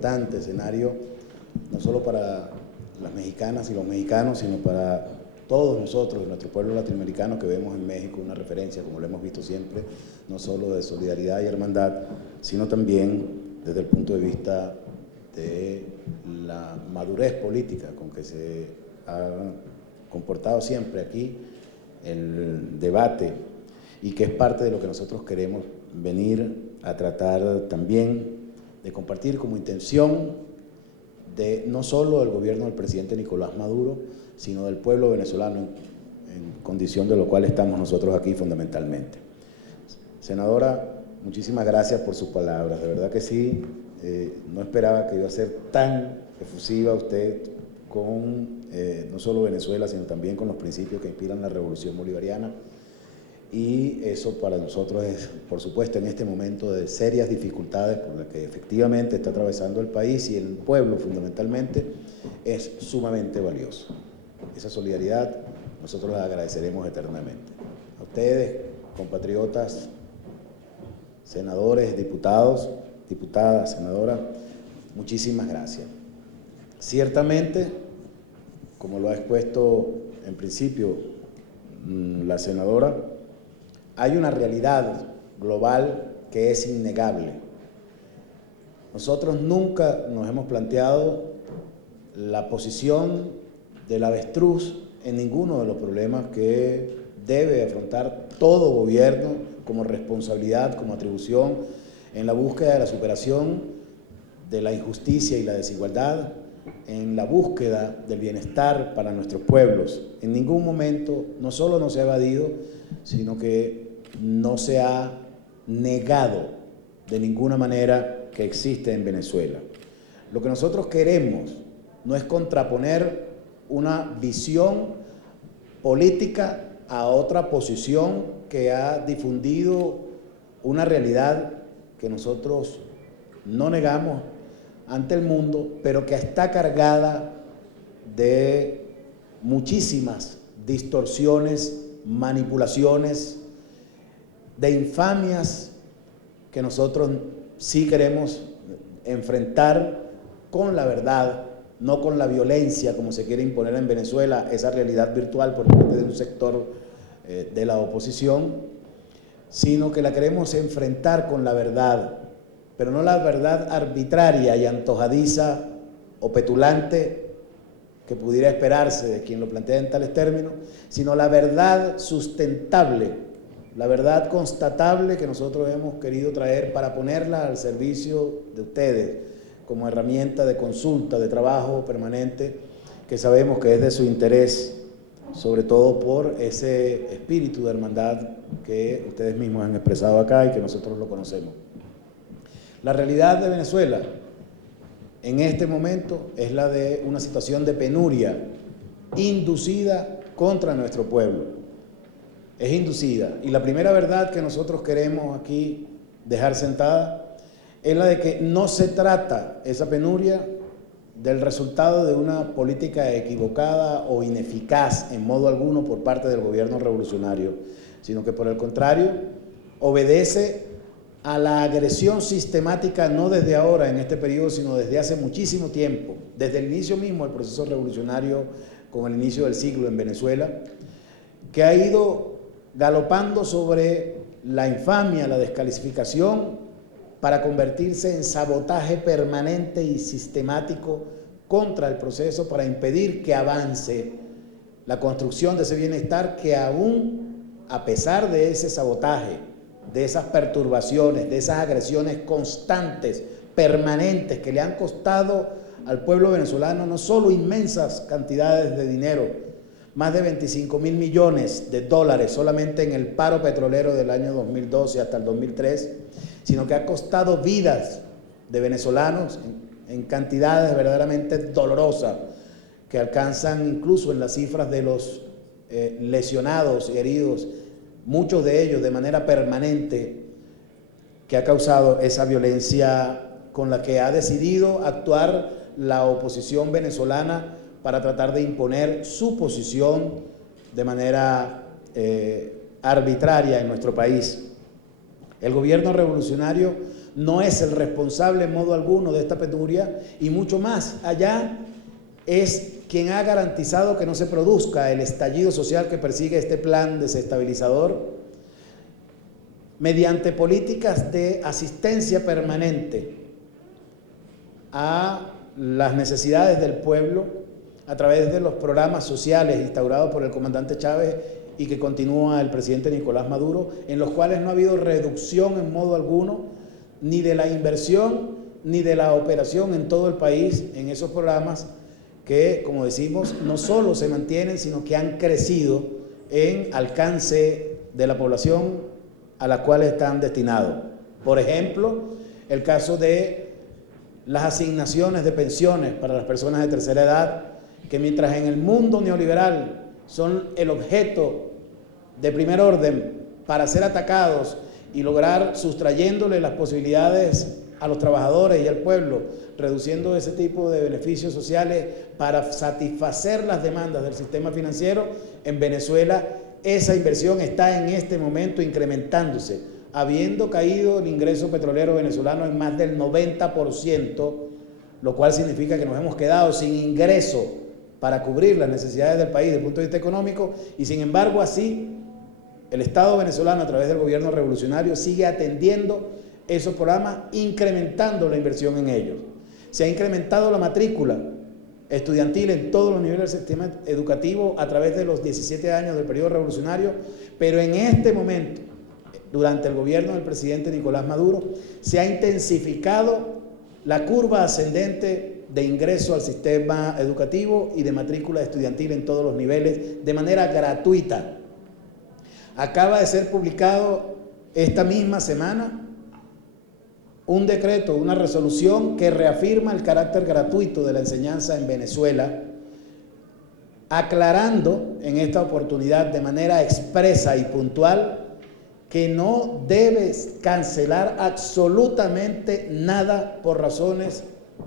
importante escenario, no solo para las mexicanas y los mexicanos, sino para todos nosotros, nuestro pueblo latinoamericano, que vemos en México una referencia, como lo hemos visto siempre, no solo de solidaridad y hermandad, sino también desde el punto de vista de la madurez política con que se ha comportado siempre aquí el debate, y que es parte de lo que nosotros queremos venir a tratar también de compartir como intención de no solo del gobierno del presidente Nicolás Maduro, sino del pueblo venezolano, en condición de lo cual estamos nosotros aquí fundamentalmente. Senadora, muchísimas gracias por sus palabras, de verdad que sí, no esperaba que iba a ser tan efusiva usted con no solo Venezuela, sino también con los principios que inspiran la revolución bolivariana, y eso para nosotros es, por supuesto, en este momento de serias dificultades por las que efectivamente está atravesando el país y el pueblo fundamentalmente, es sumamente valioso. Esa solidaridad nosotros la agradeceremos eternamente. A ustedes, compatriotas, senadores, diputados, diputadas, senadora, muchísimas gracias. Ciertamente, como lo ha expuesto en principio la senadora, hay una realidad global que es innegable. Nosotros nunca nos hemos planteado la posición del avestruz en ninguno de los problemas que debe afrontar todo gobierno como responsabilidad, como atribución, en la búsqueda de la superación de la injusticia y la desigualdad, en la búsqueda del bienestar para nuestros pueblos. En ningún momento no solo no se ha evadido, sino que no se ha negado de ninguna manera que existe en Venezuela. Lo que nosotros queremos no es contraponer una visión política a otra posición que ha difundido una realidad que nosotros no negamos ante el mundo, pero que está cargada de muchísimas distorsiones, manipulaciones, de infamias que nosotros sí queremos enfrentar con la verdad, no con la violencia como se quiere imponer en Venezuela, esa realidad virtual por parte de un sector de la oposición, sino que la queremos enfrentar con la verdad, pero no la verdad arbitraria y antojadiza o petulante que pudiera esperarse de quien lo plantea en tales términos, sino la verdad sustentable, la verdad constatable que nosotros hemos querido traer para ponerla al servicio de ustedes como herramienta de consulta, de trabajo permanente, que sabemos que es de su interés, sobre todo por ese espíritu de hermandad que ustedes mismos han expresado acá y que nosotros lo conocemos. La realidad de Venezuela en este momento es la de una situación de penuria inducida contra nuestro pueblo. Es inducida. Y la primera verdad que nosotros queremos aquí dejar sentada es la de que no se trata esa penuria del resultado de una política equivocada o ineficaz en modo alguno por parte del gobierno revolucionario, sino que por el contrario obedece a la agresión sistemática, no desde ahora en este periodo, sino desde hace muchísimo tiempo, desde el inicio mismo del proceso revolucionario con el inicio del siglo en Venezuela, que ha ido galopando sobre la infamia, la descalificación, para convertirse en sabotaje permanente y sistemático contra el proceso, para impedir que avance la construcción de ese bienestar que aún, a pesar de ese sabotaje, de esas perturbaciones, de esas agresiones constantes, permanentes, que le han costado al pueblo venezolano no solo inmensas cantidades de dinero, más de 25.000 millones de dólares solamente en el paro petrolero del año 2012 hasta el 2003, sino que ha costado vidas de venezolanos en cantidades verdaderamente dolorosas, que alcanzan incluso en las cifras de los lesionados y heridos, muchos de ellos de manera permanente, que ha causado esa violencia con la que ha decidido actuar la oposición venezolana para tratar de imponer su posición de manera arbitraria en nuestro país. El gobierno revolucionario no es el responsable en modo alguno de esta penuria, y mucho más allá es quien ha garantizado que no se produzca el estallido social que persigue este plan desestabilizador mediante políticas de asistencia permanente a las necesidades del pueblo a través de los programas sociales instaurados por el comandante Chávez y que continúa el presidente Nicolás Maduro, en los cuales no ha habido reducción en modo alguno ni de la inversión ni de la operación en todo el país en esos programas que, como decimos, no solo se mantienen, sino que han crecido en alcance de la población a la cual están destinados. Por ejemplo, el caso de las asignaciones de pensiones para las personas de tercera edad, que mientras en el mundo neoliberal son el objeto de primer orden para ser atacados y lograr sustrayéndole las posibilidades a los trabajadores y al pueblo, reduciendo ese tipo de beneficios sociales para satisfacer las demandas del sistema financiero, en Venezuela esa inversión está en este momento incrementándose, habiendo caído el ingreso petrolero venezolano en más del 90%, lo cual significa que nos hemos quedado sin ingreso para cubrir las necesidades del país desde el punto de vista económico, y sin embargo así el Estado venezolano a través del gobierno revolucionario sigue atendiendo esos programas, incrementando la inversión en ellos. Se ha incrementado la matrícula estudiantil en todos los niveles del sistema educativo a través de los 17 años del periodo revolucionario, pero en este momento, durante el gobierno del presidente Nicolás Maduro, se ha intensificado la curva ascendente de ingreso al sistema educativo y de matrícula estudiantil en todos los niveles de manera gratuita. Acaba de ser publicado esta misma semana un decreto, una resolución que reafirma el carácter gratuito de la enseñanza en Venezuela, aclarando en esta oportunidad de manera expresa y puntual que no debe cancelar absolutamente nada por razones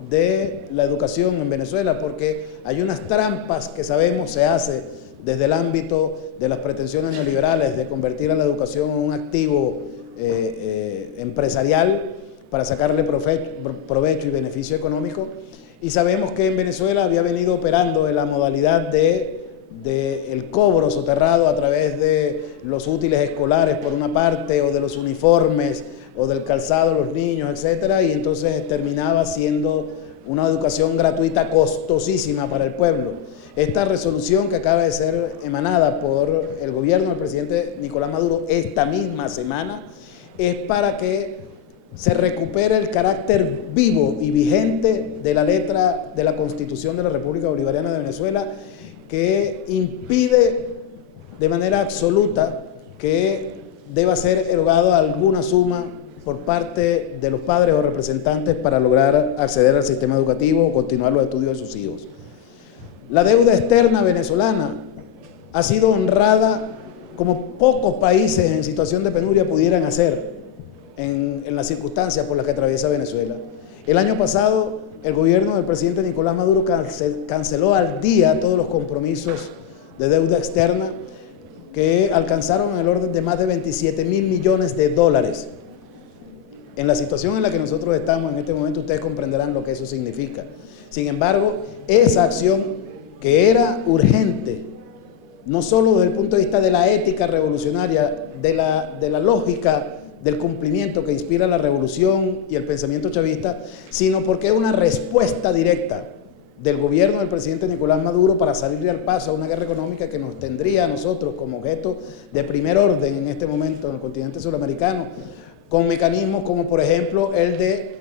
de la educación en Venezuela, porque hay unas trampas que sabemos se hace desde el ámbito de las pretensiones neoliberales de convertir a la educación en un activo empresarial para sacarle provecho y beneficio económico, y sabemos que en Venezuela había venido operando en la modalidad de el cobro soterrado a través de los útiles escolares por una parte, o de los uniformes, o del calzado de los niños, etcétera, y entonces terminaba siendo una educación gratuita costosísima para el pueblo. Esta resolución que acaba de ser emanada por el gobierno del presidente Nicolás Maduro esta misma semana es para que se recupere el carácter vivo y vigente de la letra de la Constitución de la República Bolivariana de Venezuela, que impide de manera absoluta que deba ser erogado alguna suma por parte de los padres o representantes para lograr acceder al sistema educativo o continuar los estudios de sus hijos. La deuda externa venezolana ha sido honrada como pocos países en situación de penuria pudieran hacer en las circunstancias por las que atraviesa Venezuela. El año pasado, el gobierno del presidente Nicolás Maduro canceló al día todos los compromisos de deuda externa que alcanzaron el orden de más de 27.000 millones de dólares. En la situación en la que nosotros estamos en este momento, ustedes comprenderán lo que eso significa. Sin embargo, esa acción que era urgente, no solo desde el punto de vista de la ética revolucionaria, de la lógica del cumplimiento que inspira la revolución y el pensamiento chavista, sino porque es una respuesta directa del gobierno del presidente Nicolás Maduro para salirle al paso a una guerra económica que nos tendría a nosotros como objeto de primer orden en este momento en el continente sudamericano, con mecanismos como por ejemplo el de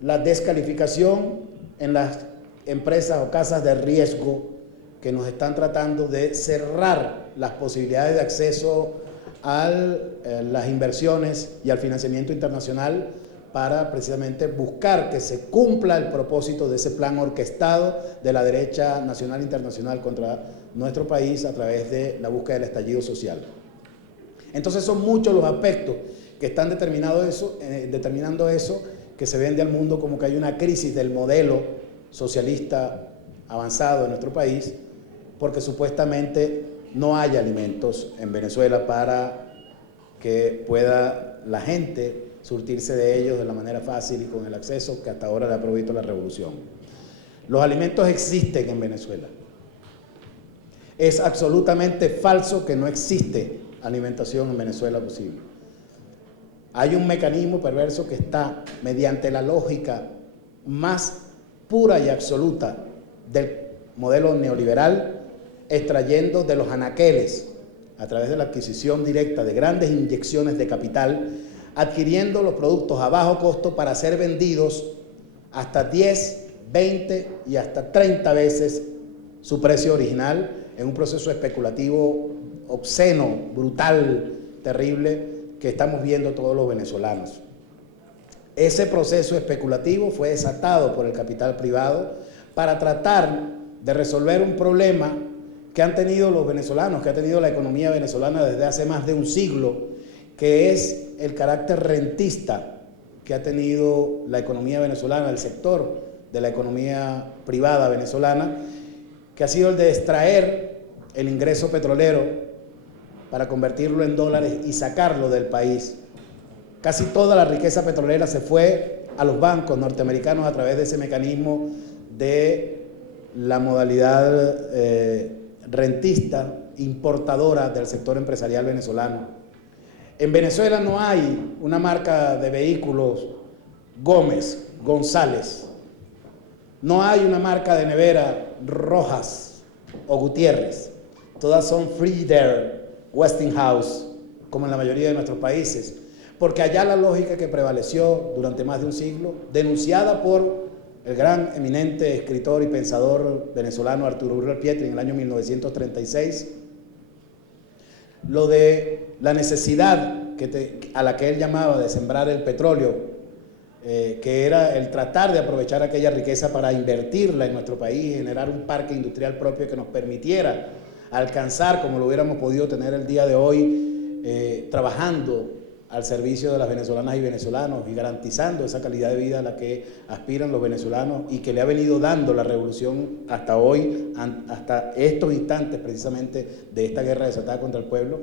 la descalificación en las empresas o casas de riesgo que nos están tratando de cerrar las posibilidades de acceso a las inversiones y al financiamiento internacional para precisamente buscar que se cumpla el propósito de ese plan orquestado de la derecha nacional e internacional contra nuestro país a través de la búsqueda del estallido social. Entonces son muchos los aspectos que están determinando eso, que se vende al mundo como que hay una crisis del modelo socialista avanzado en nuestro país, porque supuestamente no hay alimentos en Venezuela para que pueda la gente surtirse de ellos de la manera fácil y con el acceso que hasta ahora le ha provisto la revolución. Los alimentos existen en Venezuela. Es absolutamente falso que no existe alimentación en Venezuela posible. Hay un mecanismo perverso que está mediante la lógica más pura y absoluta del modelo neoliberal, extrayendo de los anaqueles, a través de la adquisición directa de grandes inyecciones de capital, adquiriendo los productos a bajo costo para ser vendidos hasta 10, 20 y hasta 30 veces su precio original, en un proceso especulativo obsceno, brutal, terrible, que estamos viendo todos los venezolanos. Ese proceso especulativo fue desatado por el capital privado para tratar de resolver un problema que han tenido los venezolanos, que ha tenido la economía venezolana desde hace más de un siglo, que es el carácter rentista que ha tenido la economía venezolana, el sector de la economía privada venezolana, que ha sido el de extraer el ingreso petrolero para convertirlo en dólares y sacarlo del país. Casi toda la riqueza petrolera se fue a los bancos norteamericanos a través de ese mecanismo de la modalidad rentista, importadora del sector empresarial venezolano. En Venezuela no hay una marca de vehículos Gómez, González. No hay una marca de nevera Rojas o Gutiérrez. Todas son Frigidaire, Westinghouse, como en la mayoría de nuestros países. Porque allá la lógica que prevaleció durante más de un siglo, denunciada por el gran, eminente escritor y pensador venezolano Arturo Uribe Pietri en el año 1936, lo de la necesidad a la que él llamaba de sembrar el petróleo, que era el tratar de aprovechar aquella riqueza para invertirla en nuestro país y generar un parque industrial propio que nos permitiera alcanzar, como lo hubiéramos podido tener el día de hoy, trabajando al servicio de las venezolanas y venezolanos y garantizando esa calidad de vida a la que aspiran los venezolanos y que le ha venido dando la revolución hasta hoy, hasta estos instantes precisamente de esta guerra desatada contra el pueblo,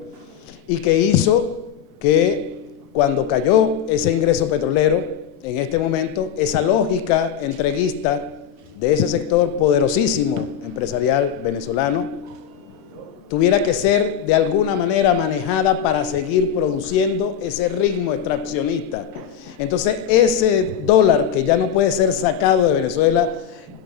y que hizo que cuando cayó ese ingreso petrolero, en este momento, esa lógica entreguista de ese sector poderosísimo empresarial venezolano tuviera que ser de alguna manera manejada para seguir produciendo ese ritmo extraccionista. Entonces ese dólar que ya no puede ser sacado de Venezuela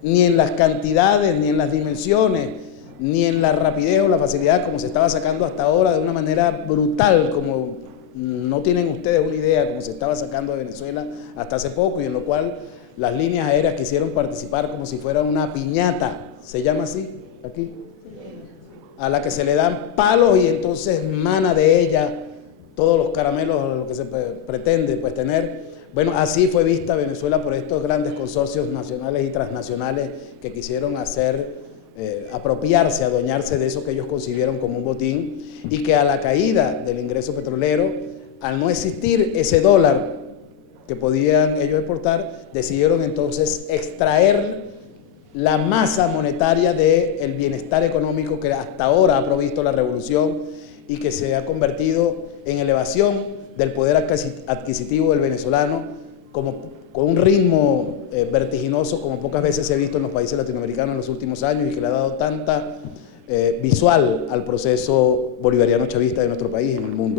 ni en las cantidades, ni en las dimensiones, ni en la rapidez o la facilidad como se estaba sacando hasta ahora, de una manera brutal, como no tienen ustedes una idea como se estaba sacando de Venezuela hasta hace poco, y en lo cual las líneas aéreas quisieron participar como si fuera una piñata, ¿se llama así aquí? A la que se le dan palos y entonces mana de ella todos los caramelos, lo que se pretende pues tener. Bueno, así fue vista Venezuela por estos grandes consorcios nacionales y transnacionales que quisieron hacer, apropiarse, adueñarse de eso que ellos concibieron como un botín, y que a la caída del ingreso petrolero, al no existir ese dólar que podían ellos exportar, decidieron entonces extraer la masa monetaria del bienestar económico que hasta ahora ha provisto la revolución y que se ha convertido en elevación del poder adquisitivo del venezolano con un ritmo vertiginoso como pocas veces se ha visto en los países latinoamericanos en los últimos años, y que le ha dado tanta visual al proceso bolivariano chavista de nuestro país en el mundo.